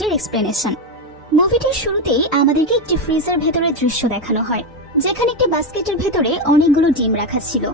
কনসেপ্টের explanation. মুভিটির শুরুতেই আমাদেরকে একটি ফ্রিজের ভেতরের দৃশ্য দেখানো হয়, যেখানে একটি বাস্কেটের ভেতরে অনেকগুলো ডিম রাখা ছিল।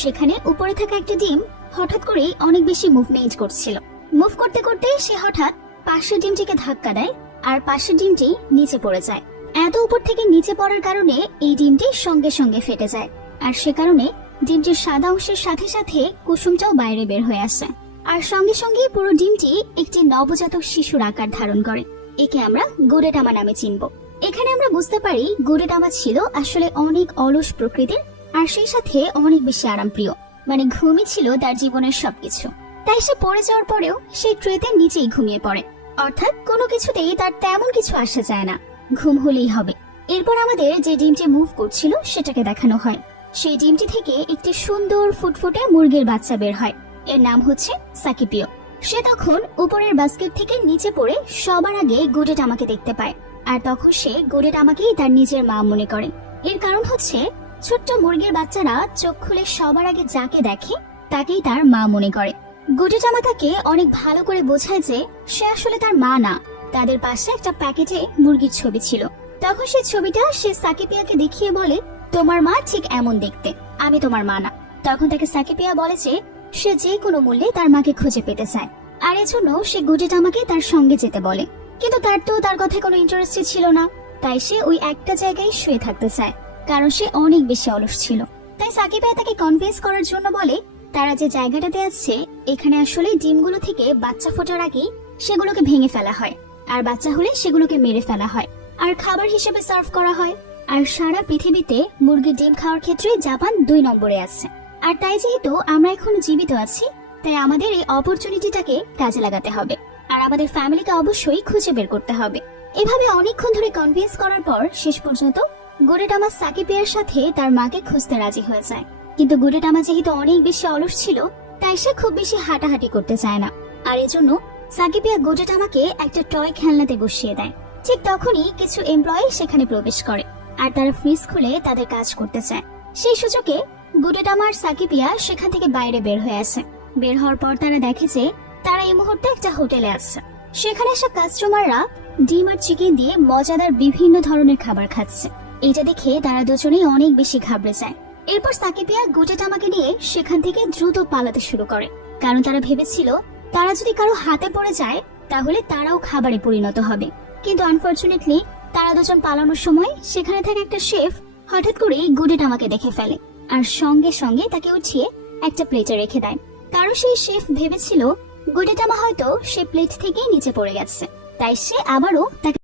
সেখানে উপরে থাকা একটা ডিম হঠাৎ করেই অনেক বেশি মুভমেন্ট করছিল। মুভ করতে করতে সে হঠাৎ পাশের ডিমটিকে ধাক্কা দেয়, আর পাশের ডিমটি নিচে পড়ে যায়। এত উপর থেকে নিচে পড়ার কারণে এই ডিমটি সঙ্গে সঙ্গে ফেটে যায়, আর সে কারণে ডিমটির সাদা অংশের সাথে সাথে কুসুমটাও বাইরে বের হয়ে আসে। আর সঙ্গে সঙ্গে পুরো ডিমটি একটি নবজাতক শিশুর আকার ধারণ করে। একে আমরা গুডেটামা নামে চিনব। এখানে আমরা বুঝতে পারি গুডেটামা ছিল আসলে অনেক অলস প্রকৃতির, আর সেই সাথে অনেক বেশি আরামপ্রিয়। মানে ঘুমই ছিল তার জীবনের সবকিছু। তাই সে পড়ে যাওয়ার পরেও সেই ট্রেতে নিচেই ঘুমিয়ে পড়ে, অর্থাৎ কোনো কিছুতেই তার তেমন কিছু আসে যায় না, ঘুম হলেই হবে। এরপর আমাদের যে ডিমটি মুভ করছিল সেটাকে দেখানো হয়। সেই ডিমটি থেকে একটি সুন্দর ফুটফুটে মুরগির বাচ্চা বের হয়। এর নাম হচ্ছে সাকিপিও। সে তখন উপরের বাস্কেট থেকে নিচে পড়ে সবার আগে গুডেটামাকে দেখতে পায়, আর তখন সে গুডেটামাকেই তার নিজের মা মনে করে। এর কারণ হচ্ছে ছোট্ট মুরগির বাচ্চারা চোখ খুলে সবার আগে যাকে দেখে তাকেই তার মা মনে করে। গুডেটামা তাকে অনেক ভালো করে বোঝায় যে সে আসলে তার মা না। তাদের পাশে একটা প্যাকেটে মুরগির ছবি ছিল। তখন সেই ছবিটা সে সাকিপিয়াকে দেখিয়ে বলে, তোমার মা ঠিক এমন দেখতে, আমি তোমার মা না। তখন তাকে সাকিপিয়া বলে যে সে যে কোনো মূল্যে তার মাকে খুঁজে পেতে চায়, আর এজন্য সে গুডেটামাকে তার সঙ্গে যেতে বলে। কিন্তু তার তো তার কথায় কোনো ইন্টারেস্ট ছিল না, তাই সে ওই একটা জায়গায় শুয়ে থাকতে চায়, কারণ সে অনেক বেশি অলস ছিল। তাই সাকিপিয়া তাকে কনভিন্স করার জন্য বলে তারা যে জায়গাটাতে আছে এখানে আসলে ডিমগুলো থেকে বাচ্চা ফোটার আগেই সেগুলোকে ভেঙে ফেলা হয়, আর বাচ্চা হলে সেগুলোকে মেরে ফেলা হয়, আর খাবার হিসেবে সার্ভ করা হয়। আর সারা পৃথিবীতে মুরগির ডিম খাওয়ার ক্ষেত্রে জাপান 2 নম্বরে আছে। আর তাই যেহেতু আমরা এখন জীবিত আছি, তাই আমাদের এই অপরচুনিটিটাকে কাজে লাগাতে হবে, আর আমাদের ফ্যামিলিকে অবশ্যই খুঁজে বের করতে হবে। এভাবে অনেকক্ষণ ধরে কনভিন্স করার পর শেষ পর্যন্ত গুডেটামা সাকিপিয়ার সাথে তার মাকে খুঁজতে রাজি হয়ে যায়। কিন্তু গুডেটামা যেহেতু অনেক বেশি অলস ছিল, তাই সে খুব বেশি হাঁটাহাঁটি করতে চায় না, আর এজন্য সাকিপিয়া গুডেটামাকে একটা টয় খেলনাতে বসিয়ে দেয়। ঠিক তখনই কিছু এমপ্লয়ি সেখানে প্রবেশ করে, আর তারা ফ্রিজ খুলে তাদের কাজ করতে চায়। সেই সুযোগে গুডেটামা আর সাকিপিয়া সেখান থেকে বাইরে বের হয়ে আসে। বের হওয়ার পর তারা দেখে যে তারা এই মুহূর্তে একটা হোটেলে আছে। সেখানে আসা কাস্টমাররা ডিম আর চিকেন দিয়ে মজাদার বিভিন্ন ধরনের খাবার খাচ্ছে। এটা দেখে তারা দুজনেই অনেক বেশি ঘাবড়ে যায়। এরপর সাকিপিয়া গুডেটামাকে নিয়ে সেখান থেকে দ্রুত পালাতে শুরু করে, কারণ তারা ভেবেছিল তারা যদি কারো হাতে পড়ে যায় তাহলে তারাও খাবারে পরিণত হবে। কিন্তু আনফরচুনেটলি তারা দুজন পালানোর সময় সেখানে থাকা একটা শেফ হঠাৎ করে গুডেটামাকে দেখে ফেলে, আর সঙ্গে সঙ্গে তাকে উঠিয়ে একটা প্লেটে রেখে দেয়। কারণ সেই শেফ ভেবেছিল গুডেটামা হয়তো সে প্লেট থেকেই নিচে পড়ে গেছে, তাই সে আবারও তাকে